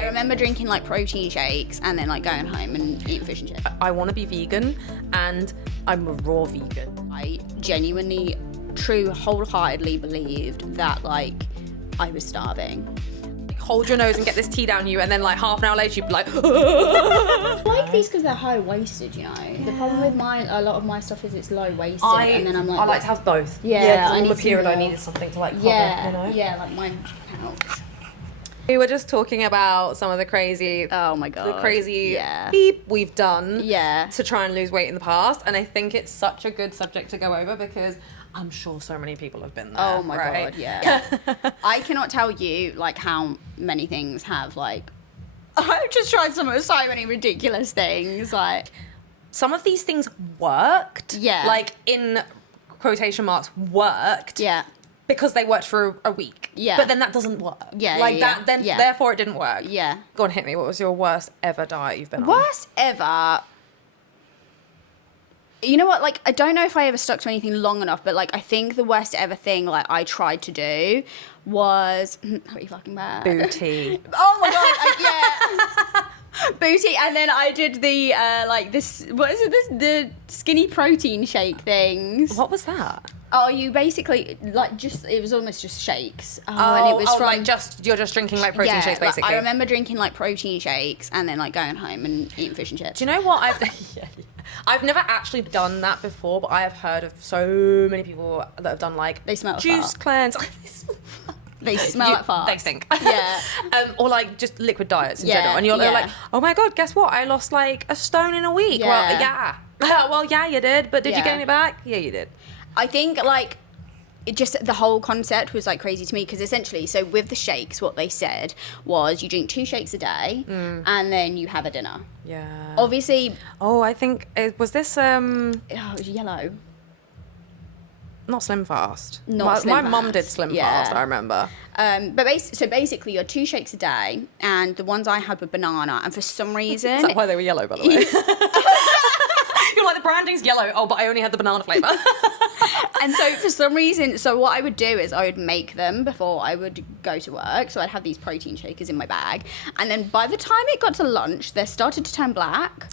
I remember drinking like protein shakes and then like going home and eating fish and chips. I want to be vegan, and I'm a raw vegan. I genuinely, wholeheartedly believed that like I was starving. Hold your nose and get this tea down you, and then like half an hour later you'd be like I like these because they're high-waisted, you know. Yeah. The problem with mine, a lot of my stuff is it's low-waisted, and then I'm like... I like to have both. Yeah, I need period I needed something to like cover, you know? Yeah, like my pouch. We were just talking about some of the crazy... Oh my God. The crazy beep we've done to try and lose weight in the past, and I think it's such a good subject to go over because I'm sure so many people have been there. Oh my God, yeah. I cannot tell you like how many things have like... I've just tried so many ridiculous things, like... Some of these things worked. Yeah. Like, in quotation marks, worked. Yeah. Because they worked for a week. Yeah. But then that doesn't work. Yeah, like that, then therefore it didn't work. Yeah. Go on, hit me. What was your worst ever diet you've been on? Worst ever... You know what, like, I don't know if I ever stuck to anything long enough, but, like, I think the worst ever thing, like, I tried to do was... Pretty fucking bad. Booty. Oh, my God, yeah. Booty, and then I did the, like, this... What is it? The skinny protein shake things. What was that? Oh, you basically, like, just... It was almost just shakes. And it was from... like, you're just drinking, like, protein shakes, basically. Like, I remember drinking, like, protein shakes and then, like, going home and eating fish and chips. Do you know what I've never actually done that before, but I have heard of so many people that have done like they smell juice cleanse. They smell like farts. They stink. Yeah. Or like just liquid diets in general. And you're like, oh my God, guess what? I lost like a stone in a week. Yeah. Well, yeah. Well, yeah, you did. But did you gain it back? Yeah, you did. I think like it just the whole concept was like crazy to me because essentially, so with the shakes, what they said was you drink 2 shakes a day and then you have a dinner. Yeah. Obviously. Oh, I think was this Oh, it was yellow. Not Slim Fast. Not my mum did Slim Fast, I remember. So basically, you're 2 shakes a day, and the ones I had were banana, and for some reason... Is that why they were yellow, by the way? You're like, the branding's yellow. Oh, but I only had the banana flavour. And so for some reason, so what I would do is I would make them before I would go to work. So I'd have these protein shakers in my bag. And then by the time it got to lunch, they started to turn black.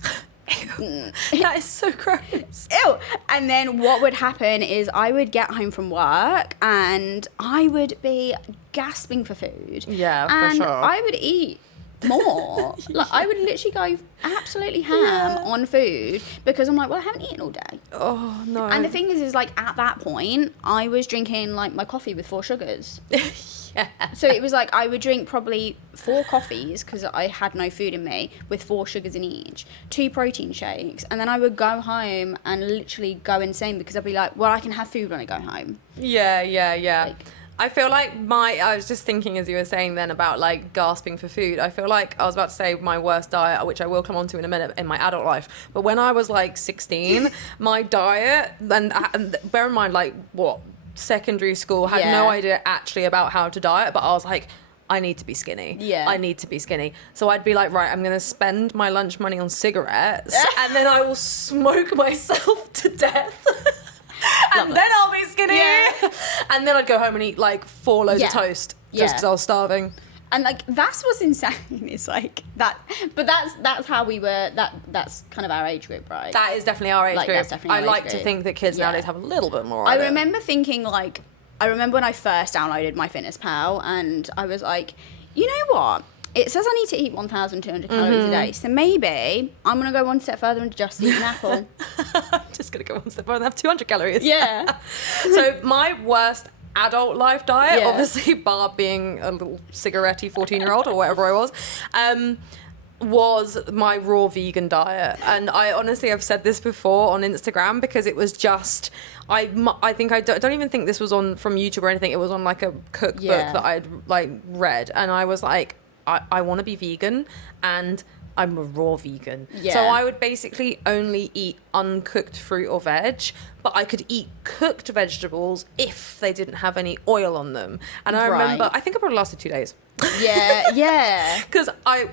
Ew. That is so gross. Ew. And then what would happen is I would get home from work and I would be gasping for food. Yeah, and for sure. I would eat more. Like I would literally go absolutely ham on food because I'm like, well, I haven't eaten all day. Oh no. And the thing is like at that point, I was drinking like my coffee with 4 sugars. Yeah. So it was like I would drink probably 4 coffees because I had no food in me with 4 sugars in each, 2 protein shakes, and then I would go home and literally go insane because I'd be like, well, I can have food when I go home. Yeah. Like, I feel like I was just thinking as you were saying then about like gasping for food. I feel like I was about to say my worst diet, which I will come on to in a minute in my adult life. But when I was like 16, my diet, and bear in mind like what, secondary school, had no idea actually about how to diet, but I was like, I need to be skinny. Yeah. I need to be skinny. So I'd be like, right, I'm going to spend my lunch money on cigarettes and then I will smoke myself to death. And then I'll be skinny. Yeah. And then I'd go home and eat like 4 loads of toast just because I was starving. And like that's what's insane. It's like that, but that's how we were. That's kind of our age group, right? That is definitely our age group. That's definitely I like to think that kids nowadays have a little bit more. I remember thinking like, I remember when I first downloaded MyFitnessPal, and I was like, you know what? It says I need to eat 1,200 calories a day, so maybe I'm gonna go one step further and just eat an apple. I'm just gonna go one step further and have 200 calories. Yeah. So my worst adult life diet, obviously bar being a little cigarette-y 14-year-old or whatever I was my raw vegan diet. And I honestly have said this before on Instagram because it was just, I think I don't even think this was on from YouTube or anything. It was on like a cookbook that I'd like read, and I was like, I want to be vegan and I'm a raw vegan. Yeah. So I would basically only eat uncooked fruit or veg, but I could eat cooked vegetables if they didn't have any oil on them. And I remember, I think it probably lasted 2 days. Yeah. Because I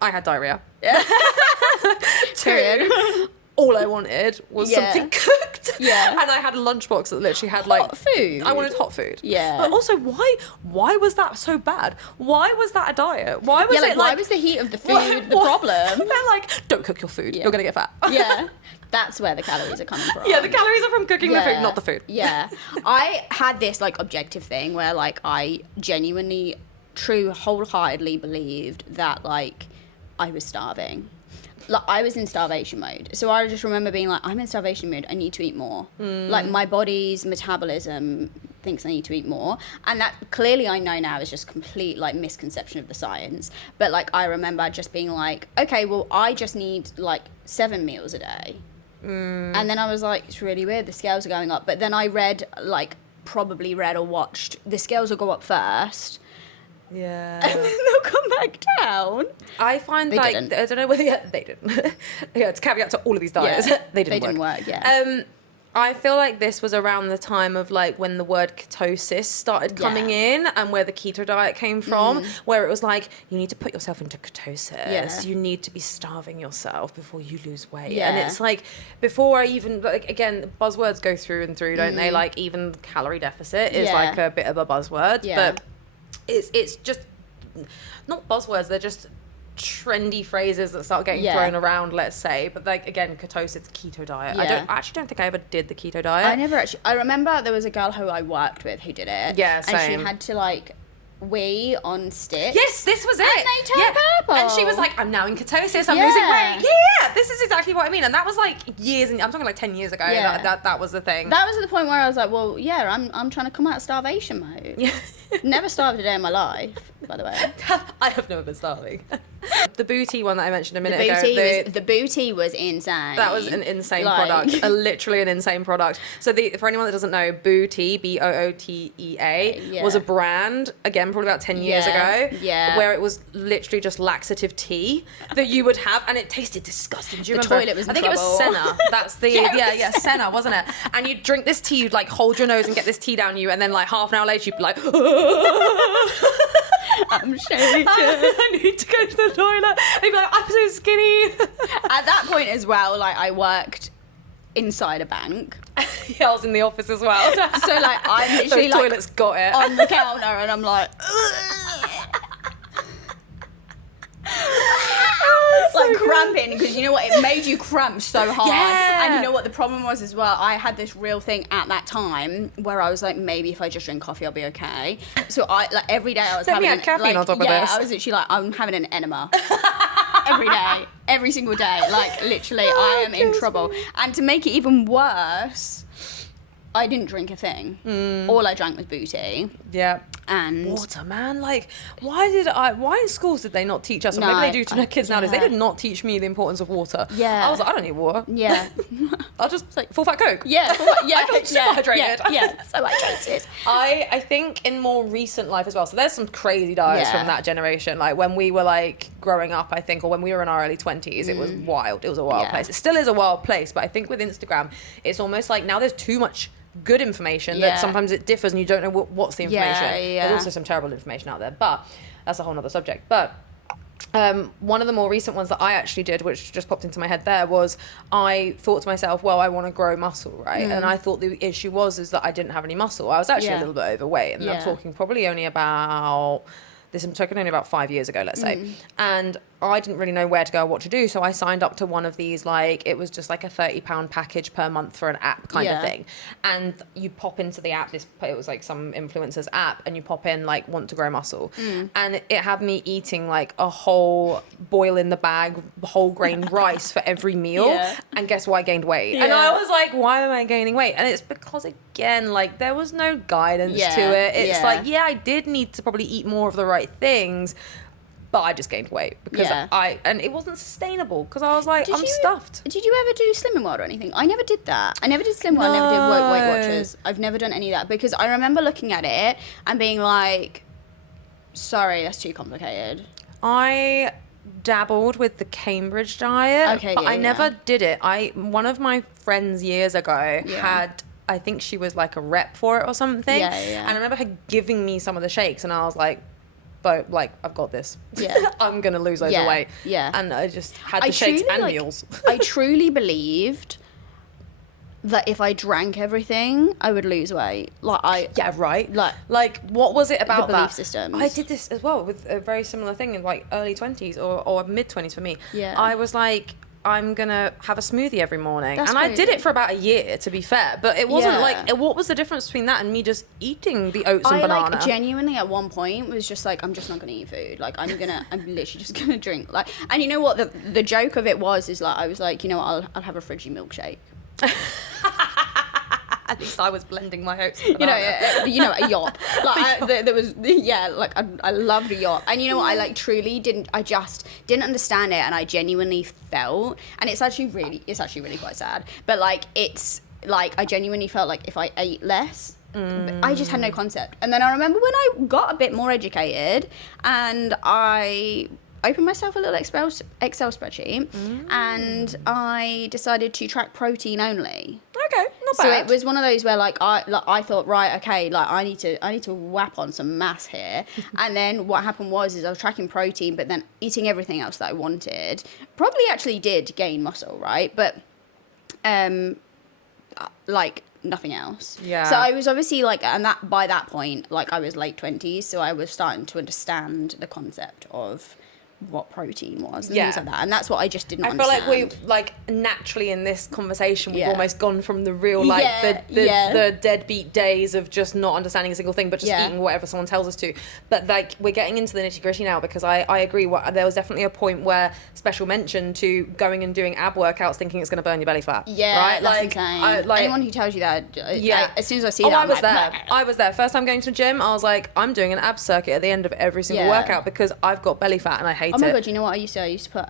had diarrhea. 2, all I wanted was Yeah. something cooked. Yeah. And I had a lunchbox that literally had like Hot food. I wanted hot food. Yeah. But also, why was that so bad? Why was that a diet? Why was it why was the heat of the food why- the problem? They're like, don't cook your food. Yeah. You're gonna get fat. Yeah. That's where the calories are coming from. Yeah, the calories are from cooking the food, not the food. Yeah. I had this like objective thing where like I genuinely, wholeheartedly believed that like I was starving. Like I was in starvation mode. So I just remember being like, I'm in starvation mode, I need to eat more. Like my body's metabolism thinks I need to eat more. And that clearly I know now is just complete like misconception of the science. But like I remember just being like, okay, well I just need like 7 meals a day. And then I was like, it's really weird, the scales are going up. But then I probably read or watched, the scales will go up first. Yeah. And then they'll come back down. I find They like, didn't. I don't know whether, they didn't. Yeah, it's caveat to all of these diets. Yeah. They didn't They work. didn't work, yeah. I feel like this was around the time of like when the word ketosis started coming in and where the keto diet came from, where it was like, you need to put yourself into ketosis. Yeah. You need to be starving yourself before you lose weight. Yeah. And it's like, before I even, like, again, buzzwords go through and through, don't they? Like even calorie deficit is Yeah. like a bit of a buzzword, Yeah. but it's just not buzzwords, they're just trendy phrases that start getting Yeah. thrown around, let's say. But like again, ketosis, keto diet. Yeah. I actually don't think I ever did the keto diet. I remember there was a girl who I worked with who did it. Yeah, And same. she had to like wee on sticks. Yes, this was it. And they turned purple. And she was like, I'm now in ketosis, I'm Yeah. losing weight. Yeah, this is exactly what I mean. And that was like years, and I'm talking like 10 years ago. Yeah. That was the thing. That was at the point where I was like, well, yeah, I'm trying to come out of starvation mode. Yeah. Never starved a day in my life, by the way. I have never been starving. The booty one that I mentioned a minute The booty was insane. That was an insane Like- product, literally an insane product. So for anyone that doesn't know, Booty, Bootea, Yeah. was a brand, again, probably about 10 years Yeah, ago, yeah. where it was literally just laxative tea that you would have, and it tasted disgusting. Do you The remember? toilet was in I think it was trouble. Senna. That's the, Yeah, Senna, wasn't it? And you'd drink this tea, you'd like hold your nose and get this tea down you, and then like half an hour later you'd be like, I'm shaking. I need to go to the toilet. And you'd be like, I'm so skinny. At that point as well, like I worked inside a bank. Yeah, I was in the office as well. So like I'm literally Those like toilets got it. on the counter and I'm like like cramping because you know what, it made you cramp so hard. Yeah. And you know what the problem was as well, I had this real thing at that time where I was like, maybe if I just drink coffee I'll be okay. So I like every day I was Let me having add caffeine like, on top of yeah, this. I was literally like, I'm having an enema every day, every single day, like literally I am in trouble. And to make it even worse, I didn't drink a thing. All I drank was booty. Yeah. And Water, man. Like, why in schools did they not teach us? Or No, maybe they do to kids nowadays. They yeah. did not teach me the importance of water. Yeah. I was like, I don't need water. yeah. I'll just like full fat Coke. Yeah, yeah, I feel so hydrated. Yeah, so hydrated. I think in more recent life as well. So there's some crazy diets Yeah. from that generation. Like when we were like growing up, I think, or when we were in our early 20s, it was wild. It was a wild Yeah. place. It still is a wild place, but I think with Instagram, it's almost like now there's too much good information Yeah. that sometimes it differs and you don't know what's the information. Yeah. There's also some terrible information out there, but that's a whole nother subject. But one of the more recent ones that I actually did, which just popped into my head there, was I thought to myself, well, I want to grow muscle, right? And I thought the issue is that I didn't have any muscle. I was actually a Yeah. little bit overweight, and I'm Yeah. talking probably only about... I'm talking only about 5 years ago, let's say. And I didn't really know where to go or what to do. So I signed up to one of these, like, it was just like a £30 package per month for an app kind of Yeah. thing. And you pop into the app, it was like some influencer's app, and you pop in, like, want to grow muscle. And it had me eating, like, a whole boil in the bag, whole grain rice for every meal. Yeah. And guess what? I gained weight. And Yeah. I was like, why am I gaining weight? And it's because, again, like, there was no guidance Yeah. to it. It's Yeah. like, yeah, I did need to probably eat more of the right things, but I just gained weight because Yeah. and it wasn't sustainable because I was like, Did I'm you- stuffed. Did you ever do Slimming World or anything? I never did that. I never did Slimming World. I never did Weight No. Watchers. I've never done any of that because I remember looking at it and being like, sorry, that's too complicated. I dabbled with the Cambridge diet, Okay, but yeah, I never yeah. did it. One of my friends years ago Yeah. had, I think she was like a rep for it or something. Yeah, yeah. And I remember her giving me some of the shakes, and I was like, but like, I've got this. Yeah. I'm gonna lose loads of weight. Yeah. And I just had the shakes and meals. I truly believed that if I drank everything, I would lose weight. Yeah, right. Like what was it about the belief that? systems. I did this as well with a very similar thing in like early 20s or mid 20s for me. Yeah. I was like, I'm gonna have a smoothie every morning. That's and I crazy. did it for about a year, to be fair. But it wasn't Yeah. like, what was the difference between that and me just eating the oats and I banana? like genuinely at one point was just like, I'm just not gonna eat food. Like I'm literally just gonna drink. Like, and you know what the joke of it is like I was like, you know what, I'll have a fridgy milkshake. At least I was blending my oats. You know, a yop. Like there was, like I loved a yop, and you know what, I like truly didn't. I just didn't understand it, and I genuinely felt, and it's actually really quite sad. But like it's like I genuinely felt like if I ate less. I just had no concept. And then I remember when I got a bit more educated and I opened myself a little Excel spreadsheet and I decided to track protein only. Okay, not bad. So it was one of those where I thought, right, okay, like I need to whap on some mass here. And then what happened was I was tracking protein, but then eating everything else that I wanted. Probably actually did gain muscle, right? But like nothing else. Yeah. So I was obviously like, and that by that point, like I was late 20s, so I was starting to understand the concept of what protein was and things like that, and that's what I just didn't understand. I feel like we like naturally in this conversation we've almost gone from the real like the deadbeat days of just not understanding a single thing but just eating whatever someone tells us to, but like we're getting into the nitty-gritty now, because I agree there was definitely a point where special mention to going and doing ab workouts thinking it's going to burn your belly fat. Right? That's insane. Anyone who tells you that, as soon as I see that, I was there. I was there first time going to the gym. I was like, I'm doing an ab circuit at the end of every single workout because I've got belly fat and I hate it. Oh my god, you know what I used to put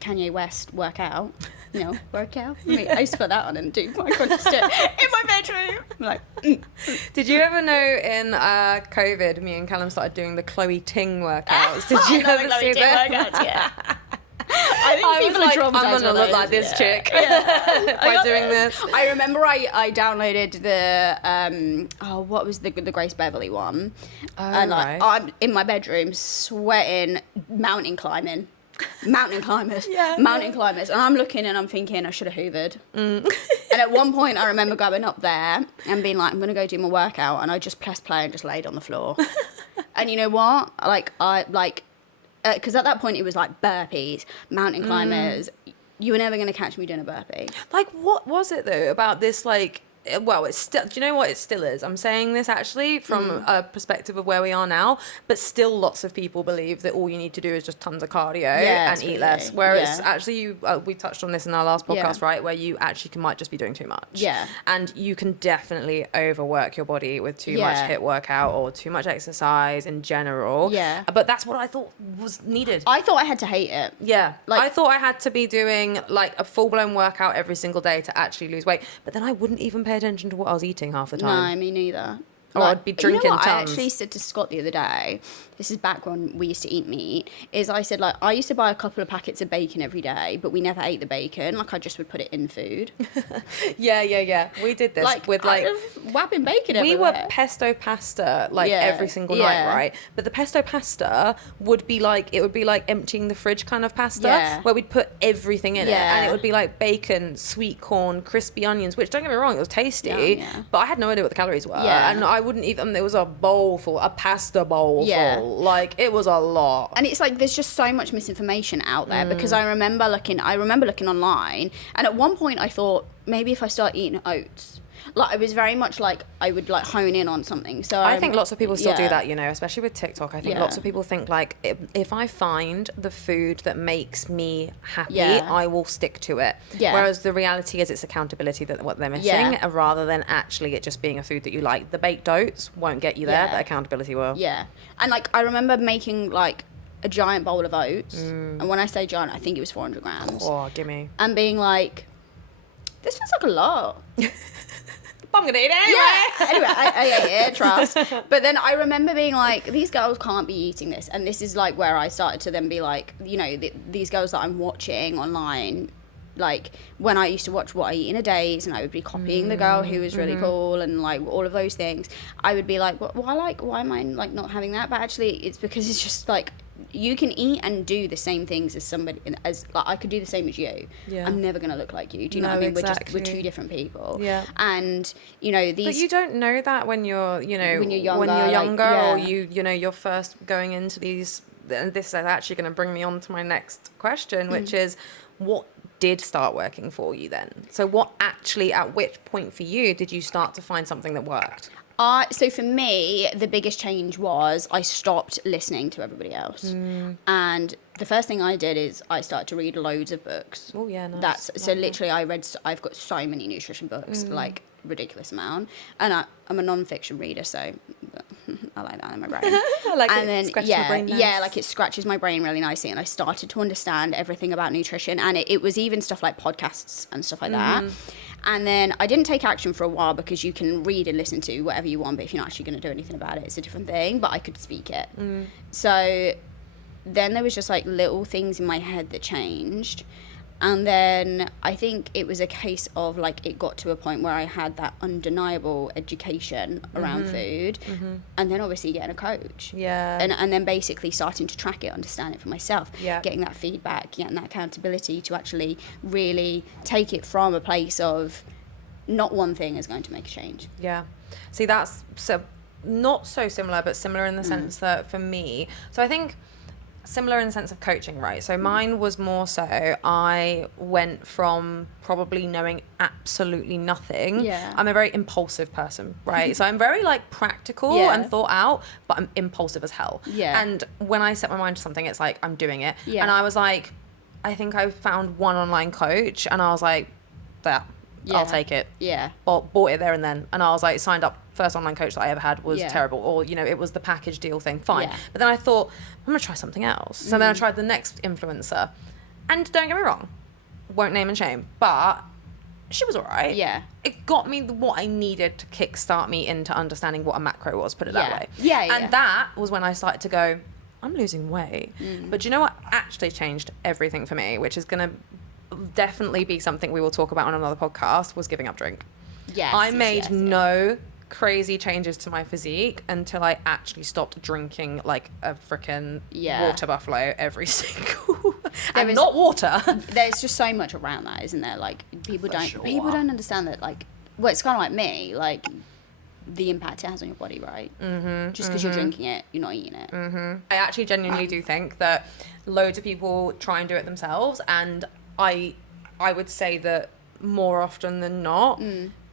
Kanye West workout. Workout. I used to put that on and do my contest in my bedroom. I'm like, Did you ever know in COVID, me and Callum started doing the Chloe Ting workouts? Did you ever see that? Workouts, yeah. I think people are traumatized. I'm gonna look like this chick by doing this. I remember I downloaded the what was the Grace Beverly one, and like I'm in my bedroom sweating, mountain climbers, and I'm looking and I'm thinking I should have hoovered. And at one point I remember going up there and being like, I'm gonna go do my workout, and I just pressed play and just laid on the floor. And you know what? Because at that point it was like burpees, mountain climbers. You were never going to catch me doing a burpee. Like, what was it though about this? Like, well, it's still. Do you know what it still is? I'm saying this actually from a perspective of where we are now, but still, lots of people believe that all you need to do is just tons of cardio and eat less. Whereas actually, we touched on this in our last podcast, right? Where you actually might just be doing too much. Yeah. And you can definitely overwork your body with too much HIIT workout or too much exercise in general. Yeah. But that's what I thought was needed. I thought I had to hate it. Yeah. Like, I thought I had to be doing like a full blown workout every single day to actually lose weight, but then I wouldn't even pay attention to what I was eating half the time. No, me neither. Or I'd be drinking you know what tons. I actually said to Scott the other day, this is back when we used to eat meat, is I said, like, I used to buy a couple of packets of bacon every day, but we never ate the bacon. Like, I just would put it in food. Yeah. We did this with like whapping bacon everywhere. We were pesto pasta every single night, right? But the pesto pasta would be like emptying the fridge kind of pasta, where we'd put everything in it, and it would be like bacon, sweet corn, crispy onions. Which, don't get me wrong, it was tasty, but I had no idea what the calories were, and I wouldn't even. There was a pasta bowl full. Like, it was a lot. And it's like there's just so much misinformation out there, because I remember looking online, and at one point I thought maybe if I start eating oats, like I was very much like I would like hone in on something. So I think lots of people still do that, especially with TikTok. I think lots of people think like if I find the food that makes me happy, I will stick to it. Whereas the reality is it's accountability that what they're missing, rather than actually it just being a food that you like. The baked oats won't get you there, but accountability will. Yeah. And like I remember making like a giant bowl of oats, and when I say giant, I think it was 400 grams. Oh, gimme. And being like, this feels like a lot. I'm gonna eat it anyway. I ate it, trust. But then I remember being like, these girls can't be eating this, and this is like where I started to then be like, these girls that I'm watching online, like when I used to watch What I Eat in a Days, and I would be copying the girl who was really cool, and like all of those things, I would be like, why am I like not having that? But actually it's because it's just like, you can eat and do the same things as somebody, as like I could do the same as you. Yeah. I'm never gonna look like you. Do you know what I mean? We're two different people. Yeah. And you know, these. But you don't know that when you're, you know, when you're younger, or you know, you're first going into these. And this is actually going to bring me on to my next question, which is, what did start working for you then? So what actually, at which point for you did you start to find something that worked? So for me, the biggest change was I stopped listening to everybody else. And the first thing I did is I started to read loads of books. Oh yeah, nice. So literally I've got so many nutrition books, like ridiculous amount. And I'm a non-fiction reader, so I like that in my brain. I like and it. then Scratches my brain nice. like it scratches my brain really nicely, and I started to understand everything about nutrition, and it was even stuff like podcasts and stuff like that. And then I didn't take action for a while, because you can read and listen to whatever you want, but if you're not actually going to do anything about it, it's a different thing. But I could speak it. So then there was just like little things in my head that changed. And then I think it was a case of like, it got to a point where I had that undeniable education around food, and then obviously getting a coach. Yeah. And then basically starting to track it, understand it for myself, getting that feedback, getting that accountability to actually really take it from a place of not one thing is going to make a change. Yeah. See, that's not so similar, but similar in the sense that for me, so I think similar in the sense of coaching, right? So mine was more so, I went from probably knowing absolutely nothing. Yeah. I'm a very impulsive person, right? So I'm very like practical and thought out, but I'm impulsive as hell. Yeah. And when I set my mind to something, it's like, I'm doing it. Yeah. And I was like, I think I found one online coach, and I was like, I'll take it. Yeah. Or bought it there and then. And I was like, signed up. First online coach that I ever had was Yeah. terrible. Or, you know, it was the package deal thing. Fine. Yeah. But then I thought, I'm going to try something else. So then I tried the next influencer. And don't get me wrong, won't name and shame, but she was all right. Yeah. It got me what I needed to kickstart me into understanding what a macro was, put it that way. Yeah. And that was when I started to go, I'm losing weight. But do you know what actually changed everything for me, which is going to definitely be something we will talk about on another podcast, was giving up drink. Yes. I made no crazy changes to my physique until I actually stopped drinking like a freaking water buffalo every single and not water. There's just so much around that, isn't there? Like people don't understand that, like, well, it's kind of like me, like the impact it has on your body, right? Just because you're drinking it, you're not eating it. I actually genuinely do think that loads of people try and do it themselves, and I would say that more often than not,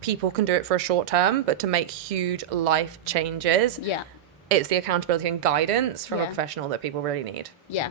people can do it for a short term, but to make huge life changes, it's the accountability and guidance from a professional that people really need. Yeah.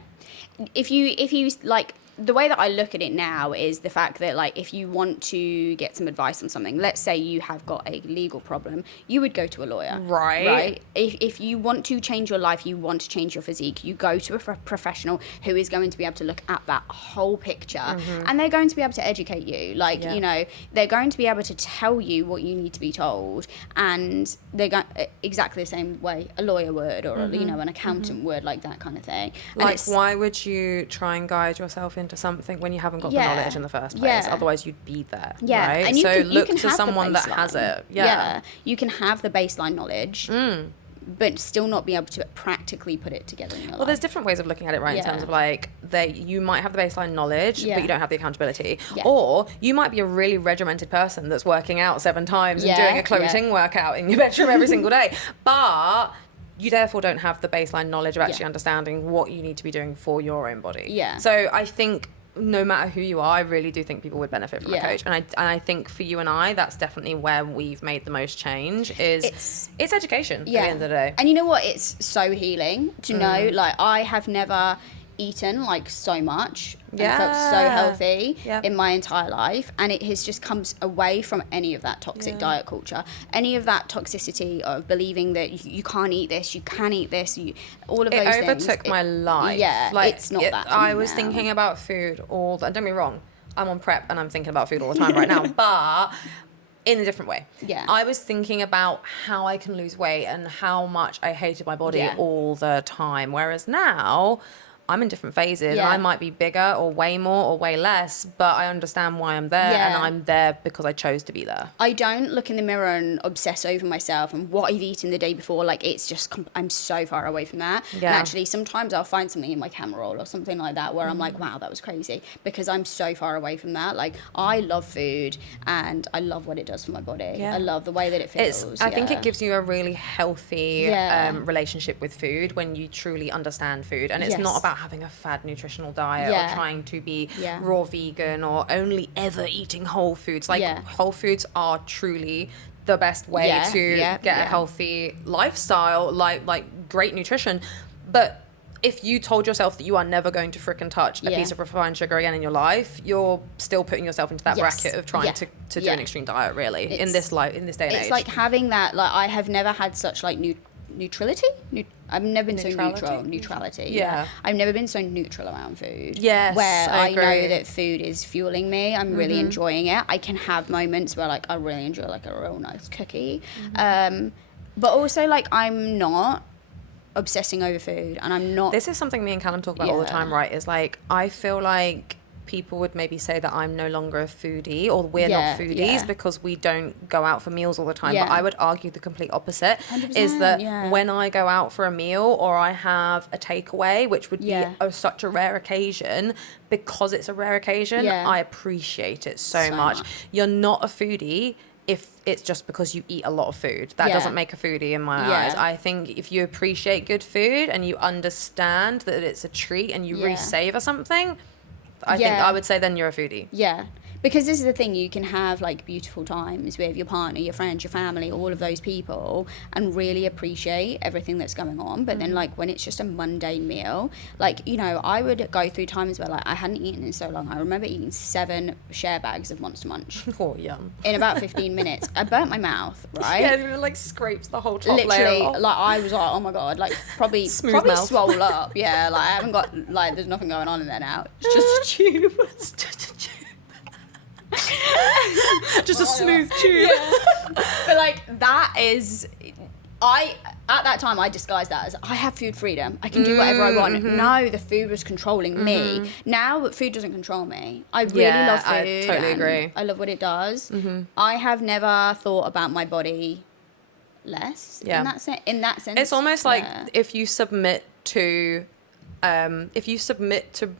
If you like, the way that I look at it now is the fact that, like, if you want to get some advice on something, let's say you have got a legal problem, you would go to a lawyer. Right? If you want to change your life, you want to change your physique, you go to a professional who is going to be able to look at that whole picture, and they're going to be able to educate you. Like, you know, they're going to be able to tell you what you need to be told, and they're going exactly the same way a lawyer would, or you know, an accountant would, like that kind of thing. Like, why would you try and guide yourself into something when you haven't got the knowledge in the first place? Otherwise you'd be there, right? And so look to someone that has it. You can have the baseline knowledge, but still not be able to practically put it together in your life. Well, there's different ways of looking at it, right? In terms of like, you might have the baseline knowledge, but you don't have the accountability. Or you might be a really regimented person that's working out 7 times and doing a clothing workout in your bedroom every single day, but you therefore don't have the baseline knowledge of actually understanding what you need to be doing for your own body. So I think no matter who you are, I really do think people would benefit from a coach. And I think for you and I, that's definitely where we've made the most change, is it's education at the end of the day. And you know what? It's so healing to know, like, I have never eaten like so much and felt so healthy in my entire life, and it has just come away from any of that toxic diet culture, any of that toxicity of believing that you can't eat this, you can eat this, all of those things. It overtook my life. Like, it's not that. I was thinking about food all the, don't get me wrong, I'm on prep and I'm thinking about food all the time right now, but in a different way. I was thinking about how I can lose weight and how much I hated my body all the time, whereas now I'm in different phases, Yeah. and I might be bigger or way more or way less, but I understand why I'm there, Yeah. and I'm there because I chose to be there. I don't look in the mirror and obsess over myself and what I've eaten the day before. Like, it's just, I'm so far away from that. Yeah. And actually, sometimes I'll find something in my camera roll or something like that where I'm like, wow, that was crazy, because I'm so far away from that. Like, I love food and I love what it does for my body. Yeah. I love the way that it feels. I think it gives you a really healthy Yeah. relationship with food when you truly understand food, and it's Yes. not about having a fad nutritional diet Yeah. or trying to be Yeah. raw vegan or only ever eating whole foods. Like, Yeah. whole foods are truly the best way Yeah, to yeah, get a yeah. healthy lifestyle, like great nutrition. But if you told yourself that you are never going to frickin' touch a Yeah. piece of refined sugar again in your life, you're still putting yourself into that Yes. bracket of trying Yeah. to do Yeah. an extreme diet, really, in It's- this day and age. It's like having that, like, I have never had such like neutrality. I've never been so neutral. Neutrality. Yeah. I've never been so neutral around food. Yes, Where I I know agree. that food is fueling me. I'm really enjoying it. I can have moments where like I really enjoy like a real nice cookie. But also like I'm not obsessing over food, and I'm not. This is something me and Callum talk about all the Yeah. time, right? Is like, I feel like people would maybe say that I'm no longer a foodie, or we're Yeah, not foodies yeah. because we don't go out for meals all the time. But Yeah. I would argue the complete opposite 100%, is that yeah. when I go out for a meal or I have a takeaway, which would Yeah. be such a rare occasion, because it's a rare occasion, Yeah. I appreciate it so So much. much. You're not a foodie if it's just because you eat a lot of food. That Yeah. doesn't make a foodie in my Yeah. eyes. I think if you appreciate good food and you understand that it's a treat and you Yeah. re-savor something, I think Yeah. I would say then you're a foodie. Yeah. Because this is the thing, you can have like beautiful times with your partner, your friends, your family, all of those people, and really appreciate everything that's going on. But then like when it's just a mundane meal, like, you know, I would go through times where like I hadn't eaten in so long. I remember eating 7 share bags of Monster Munch Oh, yum. in about 15 minutes. I burnt my mouth, right? Yeah, it like scrapes the whole top Literally, layer off. like I was like, oh my god, like probably Smooth mouth. swole up. Yeah, like I haven't got like there's nothing going on in there now. It's just a tube. It's just a tube. Just a smooth tube. But like that is, at that time I disguised that as I have food freedom. I can do whatever I want. Mm-hmm. No, the food was controlling me. Now food doesn't control me. I really Yeah, love food. I totally and agree. I love what it does. I have never thought about my body less. Yeah. In that sense, It's almost like yeah. if you submit to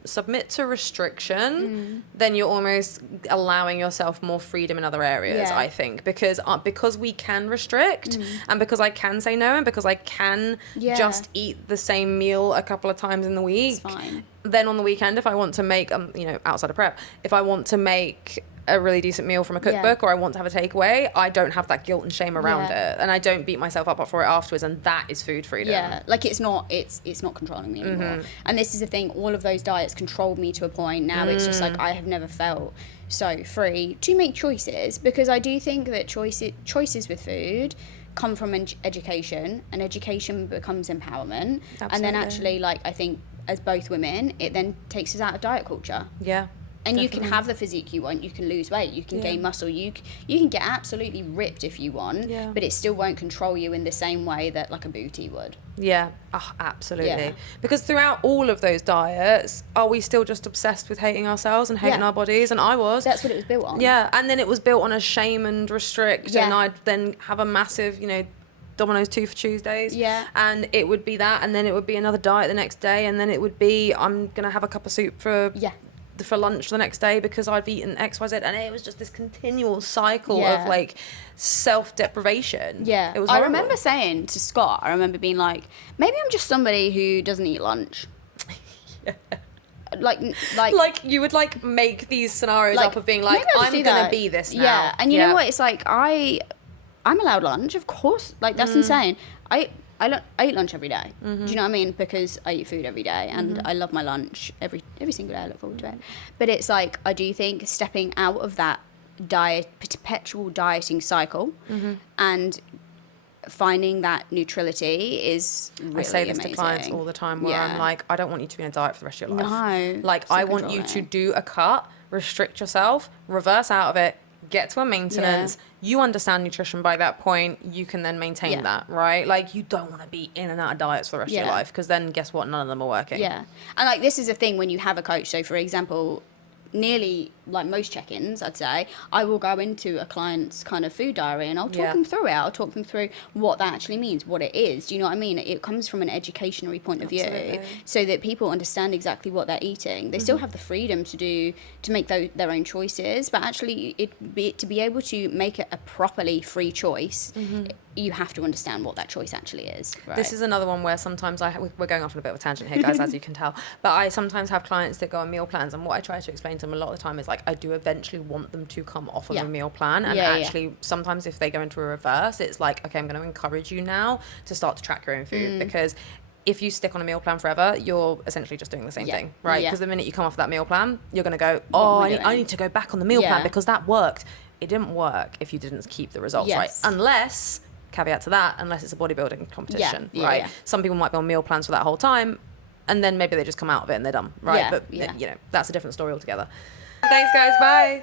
submit to restriction, then you're almost allowing yourself more freedom in other areas. Yeah. I think because we can restrict, and because I can say no, and because I can Yeah. just eat the same meal a couple of times in the week. It's fine. Then on the weekend, if I want to make outside of prep, if I want to make a really decent meal from a cookbook, or I want to have a takeaway, I don't have that guilt and shame around Yeah. it, and I don't beat myself up for it afterwards, and that is food freedom. Yeah, like it's not controlling me anymore. And this is the thing, all of those diets controlled me to a point. Now it's just like I have never felt so free to make choices, because I do think that choices with food come from education, and education becomes empowerment. And then Absolutely. actually, like, I think as both women, it then takes us out of diet culture. Yeah. And you Definitely. can have the physique you want, you can lose weight, you can gain muscle, you can get absolutely ripped if you want, Yeah. but it still won't control you in the same way that like a booty would. Yeah, absolutely. Yeah. Because throughout all of those diets, are we still just obsessed with hating ourselves and hating Yeah. our bodies? And I was. That's what it was built on. Yeah, and then it was built on a shame and restrict, Yeah. and I'd then have a massive, Domino's 2 for Tuesdays. Yeah. And it would be that, and then it would be another diet the next day, and then it would be, I'm going to have a cup of soup for lunch the next day because I've eaten XYZ, and it was just this continual cycle Yeah. of like self-deprivation. Yeah. It was I horrible. remember saying to Scott, I remember being like, maybe I'm just somebody who doesn't eat lunch. Like you would like make these scenarios like, up of being like, maybe I'll just I'm do gonna that. be this now. Yeah, and you know what? It's like I'm allowed lunch, of course. Like that's insane. I eat lunch every day. Do you know what I mean? Because I eat food every day, and I love my lunch every single day. I look forward to it. But it's like I do think stepping out of that perpetual dieting cycle and finding that neutrality is really I say this amazing. to clients all the time where I'm like, I don't want you to be in a diet for the rest of your life. No, Like so I want you to controlling. do a cut, restrict yourself, reverse out of it, get to a maintenance. You understand nutrition by that point. You can then maintain that, right? Like, you don't want to be in and out of diets for the rest of your life, because then guess what? None of them are working. Yeah. And like, this is a thing when you have a coach. So for example, nearly like most check-ins, I'd say, I will go into a client's kind of food diary and I'll talk them through it. I'll talk them through what that actually means, what it is. Do you know what I mean? It comes from an educationary point of view, so that people understand exactly what they're eating. They still have the freedom to make their own choices, but actually to be able to make it a properly free choice, you have to understand what that choice actually is. Right? This is another one where sometimes we're going off on a bit of a tangent here, guys, as you can tell. But I sometimes have clients that go on meal plans, and what I try to explain to them a lot of the time is like, I do eventually want them to come off of a meal plan, and actually sometimes if they go into a reverse, it's like, okay, I'm going to encourage you now to start to track your own food, because if you stick on a meal plan forever, you're essentially just doing the same thing, right? Because the minute you come off that meal plan, you're going to go, I need to go back on the meal plan because that worked. It didn't work if you didn't keep the results right, unless, caveat to that, unless it's a bodybuilding competition, right? Some people might be on meal plans for that whole time, and then maybe they just come out of it and they're done, right? But you know, that's a different story altogether. Thanks, guys. Bye.